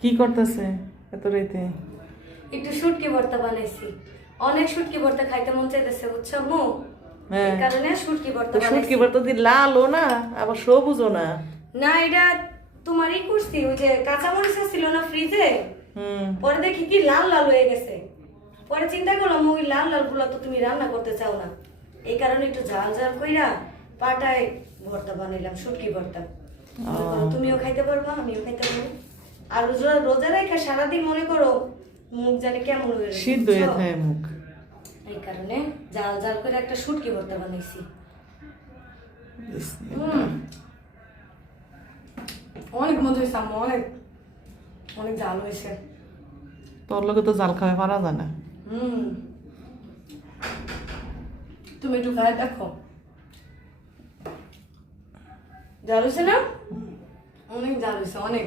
কি করতেছে এত রাইতে? একটু শুটকি ভর্তা বানাইছি। অনেক শুটকি ভর্তা খাইতে মন চাইতেছে, বুঝছো আম্মু? হ্যাঁ, এই কারণে শুটকি ভর্তা তো বানাইছি। শুটকি ভর্তা দিয়ে লালও না আবার সবুজও না। না, এটা তোমারই করছি। ওই যে কাঁচামরিচ ছিল না ফ্রিজে, হুম। পরে দেখি কি লাল লাল হয়ে গেছে। পরে চিন্তা করলাম ওই লাল লাল গুলা তো তুমি রান্না করতে চাও না, এই কারণে একটু ঝাল ঝাল কইরা পাটায় ভর্তা বানাইলাম, শুটকি ভর্তা। মনে করো তুমিও খাইতে পারবা, আমিও খাইতে পারবো। আর রোজা রোজা রেখে সারাদিন মনে করো মুখ জানি কেমন হয়ে গেছে, সিদ্ধ হয়ে বুঝছো? থাকে মুখ। এই কারণে জাল জাল করে একটা শুটকি ভর্তা বানাইছি। বিসমিল্লাহ। অনেক মজা হয়েছে আম্মু, অনেক অনেক জাল হয়েছে। তোর লোকে তো জাল খাওয়া পারা যায় না। হুম, তুমি একটু খাই দেখো, জাল হয়েছে না? অনেক জাল হয়েছে, অনেক।